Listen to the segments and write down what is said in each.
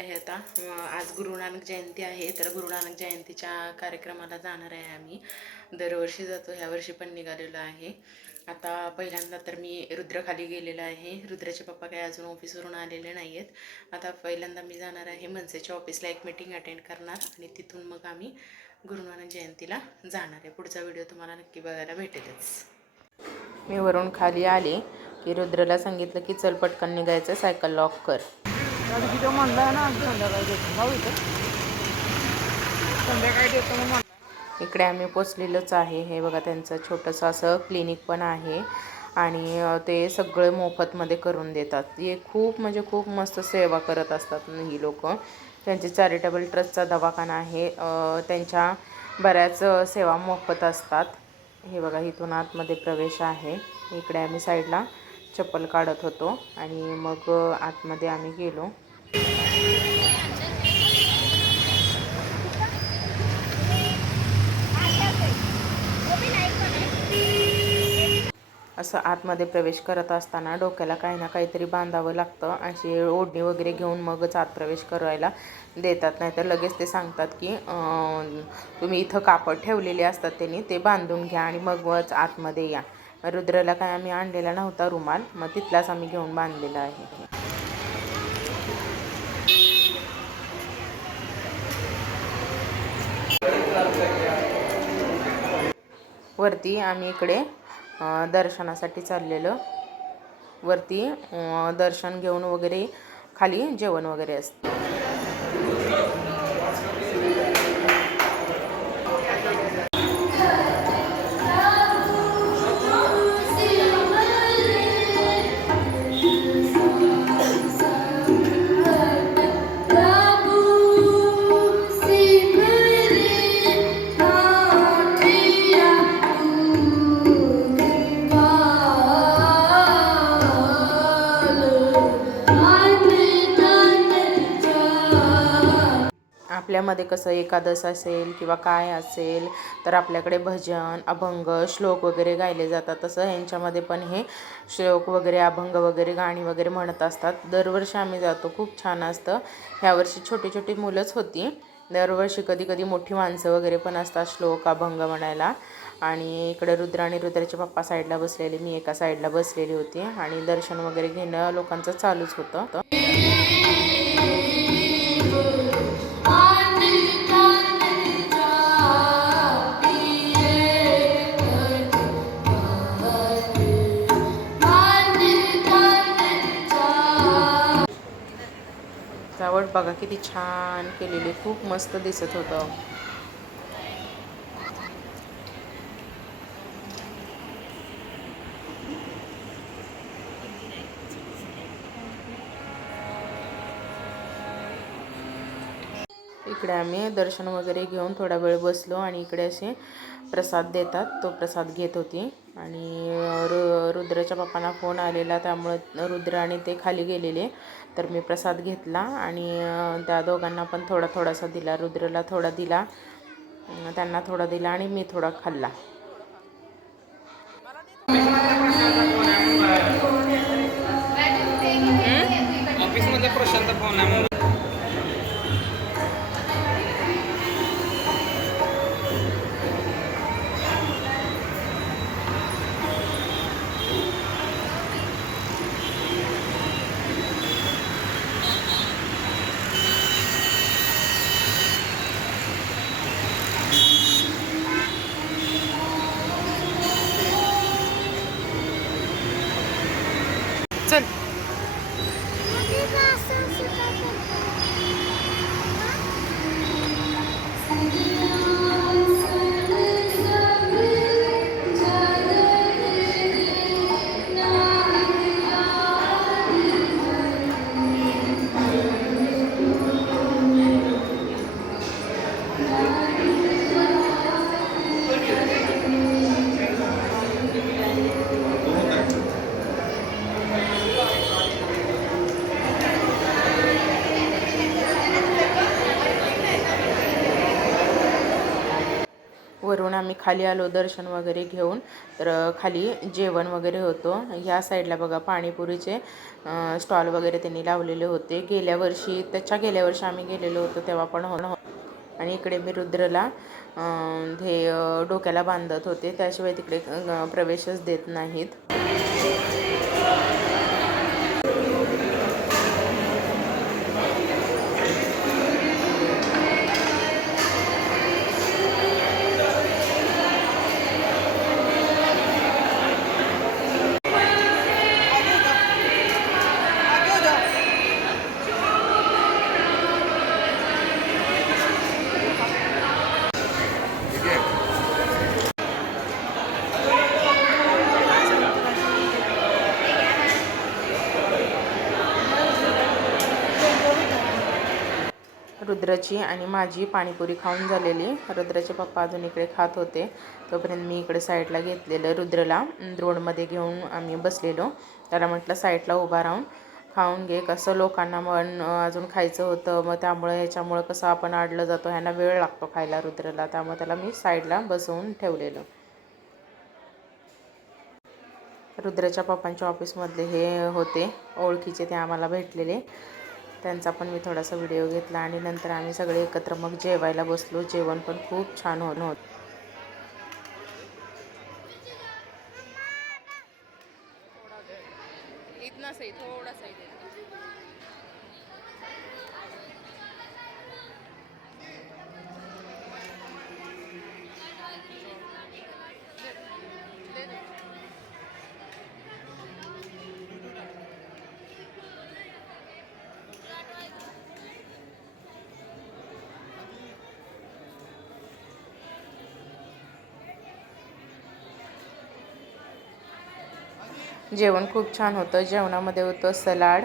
आहे आता आज गुरु नानक जयंती आहे, तर गुरु नानक जयंतीच्या कार्यक्रमाला जाणार आहे आम्ही. दरवर्षी जातो, ह्यावर्षी पण निघालेलो आहे. आता पहिल्यांदा तर मी रुद्रखाली गेलेला आहे. रुद्राचे पप्पा काय अजून ऑफिसवरून आलेले नाही आहेत. आता पहिल्यांदा मी जाणार आहे मनसेच्या ऑफिसला, एक मीटिंग अटेंड करणार आणि तिथून मग आम्ही गुरु नानक जयंतीला जाणार आहे. पुढचा व्हिडिओ तुम्हाला नक्की बघायला भेटेलच. मी वरून खाली आले की रुद्रला सांगितलं की चल पटकन निघायचं, सायकल लॉक कर. इकडे आम्ही पोचलेलोच आहे. हे बघा, त्यांचं छोटंसं असं क्लिनिक पण आहे आणि ते सगळे मोफतमध्ये करून देतात. हे खूप म्हणजे खूप मस्त सेवा करत असतात ही लोक. त्यांचे चॅरिटेबल ट्रस्टचा दवाखाना आहे. त्यांच्या बऱ्याच सेवा मोफत असतात. हे बघा, इथून आतमध्ये प्रवेश आहे. इकडे आम्ही साईडला चप्पल काढत होतो आणि मग आतमध्ये आम्ही गेलो. असं आतमध्ये प्रवेश करत असताना डोक्याला काही ना काहीतरी बांधावं लागतं. अशी ओढणी वगैरे घेऊन मगच आत प्रवेश करायला देतात. नाहीतर लगेच ते सांगतात की तुम्ही इथं कापड ठेवलेले असतात त्यांनी, ते बांधून घ्या आणि मगच आतमध्ये या. रुद्राला काय आम्ही आणलेला नव्हता रुमाल, मग तिथलाच आम्ही घेऊन बांधलेला आहे. वरती आम्ही इकडे दर्शनासाठी चाललेलो. वरती दर्शन घेऊन वगैरे खाली जेवण वगैरे असतं. आपल्यामध्ये कसं एकादश असेल किंवा काय असेल तर आपल्याकडे भजन, अभंग, श्लोक वगैरे गायले जातात. तसं ह्यांच्यामध्ये पण हे श्लोक वगैरे, अभंग वगैरे, गाणी वगैरे म्हणत असतात. दरवर्षी आम्ही जातो, खूप छान असतं. ह्यावर्षी छोटी छोटी मुलंच होती. दरवर्षी कधी कधी मोठी माणसं वगैरे पण असतात श्लोक, अभंग म्हणायला. आणि इकडे रुद्र आणि रुद्राचे पप्पा साईडला बसलेले, मी एका साईडला बसलेली होती आणि दर्शन वगैरे घेणं लोकांचं चालूच होतं. सजावट बघा किती छान केलेली, खूप मस्त दिसत होतं. इकडे आम्ही दर्शन वगैरे घेऊन थोडा वेळ बसलो आणि इकडे असे प्रसाद देतात, तो प्रसाद घेत होती. आणि रुद्राच्या पप्पांना फोन आलेला, त्यामुळे रुद्र आणि ते खाली गेलेले. तर मी प्रसाद घेतला आणि त्या दोघांना पण थोडासा दिला. रुद्रला थोडा दिला, त्यांना थोडा दिला आणि मी थोडा खाल्ला. ऑफिसमध्ये प्रशांत फोन आहे. चल खाली आलो दर्शन वगैरे घेऊन, तर खाली जेवण वगैरे होतं. ह्या साईडला बघा पाणीपुरीचे स्टॉल वगैरे त्यांनी लावलेले होते. गेल्या वर्षी आम्ही गेलेलो होतो तेव्हा पण आणि इकडे मी रुद्रला हे डोक्याला बांधत होते, त्याशिवाय तिकडे प्रवेशच देत नाहीत. रुद्राची आणि माझी पाणीपुरी खाऊन झालेली. रुद्राचे पप्पा अजून इकडे खात होते, तोपर्यंत मी इकडे साईडला घेतलेलं. रुद्रला रोडमध्ये घेऊन आम्ही बसलेलो. त्याला म्हटलं साईडला उभा राहून खाऊन घे, कसं लोकांना अजून खायचं होतं, मग ह्याच्यामुळं कसं आपण आडलं जातो, ह्यांना वेळ लागतो खायला रुद्रला, त्यामुळे त्याला मी साईडला बसवून ठेवलेलं. रुद्राच्या पप्पांच्या ऑफिसमधले हे होते ओळखीचे, ते आम्हाला भेटलेले. त्यांचा पण मी थोडासा व्हिडिओ घेतला आणि नंतर आम्ही सगळे एकत्र मग जेवायला बसलो. जेवण पण खूप छान होतं. जेवण खूप छान होतं. जेवणामध्ये होतं सलाड,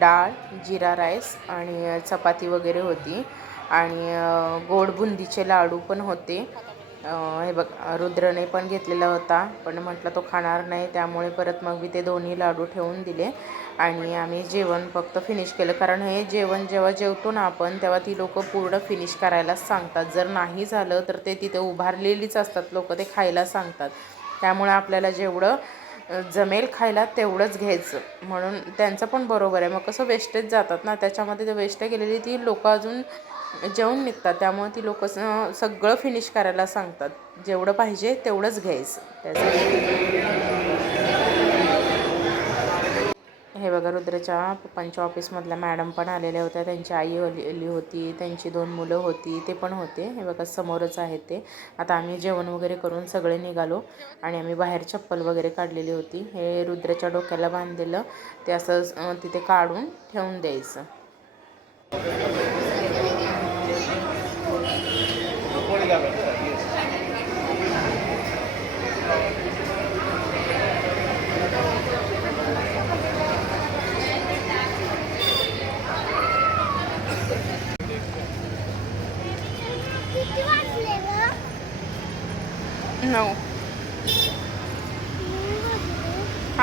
डाळ, जिरा राईस आणि चपाती वगैरे होती आणि गोड बुंदीचे लाडू पण होते. हे बघ रुद्रने पण घेतलेला होता, पण म्हटलं तो खाणार नाही, त्यामुळे परत मग मी ते दोन्ही लाडू ठेवून दिले आणि आम्ही जेवण फक्त फिनिश केलं. कारण हे जेवण जेव्हा जेवतो ना आपण, तेव्हा ती लोक पूर्ण फिनिश करायलाच सांगतात. जर नाही झालं तर ते तिथे उभारलेलीच असतात लोक, ते खायला सांगतात. त्यामुळे आपल्याला जेवढं जमेल खायला तेवढंच घ्यायचं, म्हणून त्यांचं पण बरोबर आहे. मग कसं वेस्टेज जातात ना, त्याच्यामध्ये ते वेस्ट गेलेली ती लोक अजून जेवून निघतात, त्यामुळे ती लोक सगळं फिनिश करायला सांगतात. जेवढं पाहिजे तेवढंच घ्यायचं त्यासाठी. हे बघा रुद्राच्या पप्पांच्या ऑफिसमधल्या मॅडम पण आलेल्या होत्या, त्यांची आई आली होती, त्यांची 2 मुलं होती, ते पण होते. हे बघा समोरच आहेत ते. आता आम्ही जेवण वगैरे करून सगळे निघालो आणि आम्ही बाहेर चप्पल वगैरे काढलेली होती. हे रुद्राच्या डोक्याला बांधलेलं ते असं तिथे काढून ठेवून द्यायचं. नो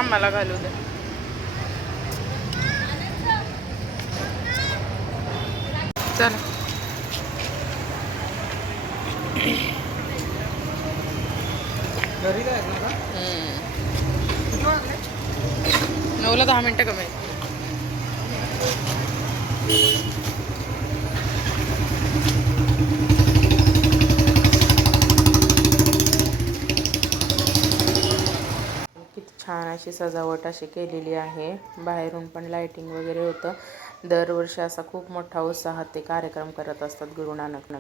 मला घालू दे. चल घरी जायचं ना का? 9ला 10 मिनटं कमी आहेत. किती छान अशी सजावट अशी केलेली आहे. बाहेरून पण लाइटिंग वगैरे होतं. दरवर्षी असा खूप मोठा उत्साहात ते कार्यक्रम करत असतात गुरु नानक.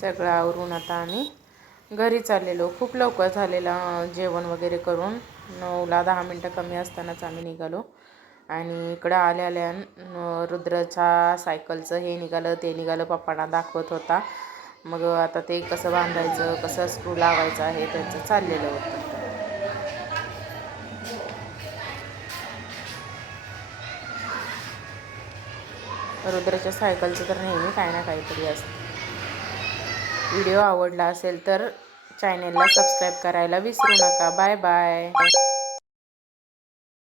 सगळं आवरून आता आम्ही घरी चाललेलो. खूप लवकर झालेलं जेवण वगैरे करून. 9ला 10 मिनटं कमी असतानाच आम्ही निघालो आणि इकडं आल्या रुद्राच्या सायकलचं हे निघालं ते निघालं, पप्पांना दाखवत होता. मग आता ते कसं बांधायचं, कसं स्क्रू लावायचं आहे त्यांचं चाललेलं होतं. रुद्राच्या सायकलचं तर नेहमी काही ना काहीतरी असतं. व्हिडिओ आवडला असेल तर चॅनेलला सबस्क्राईब करायला विसरू नका. Bye bye.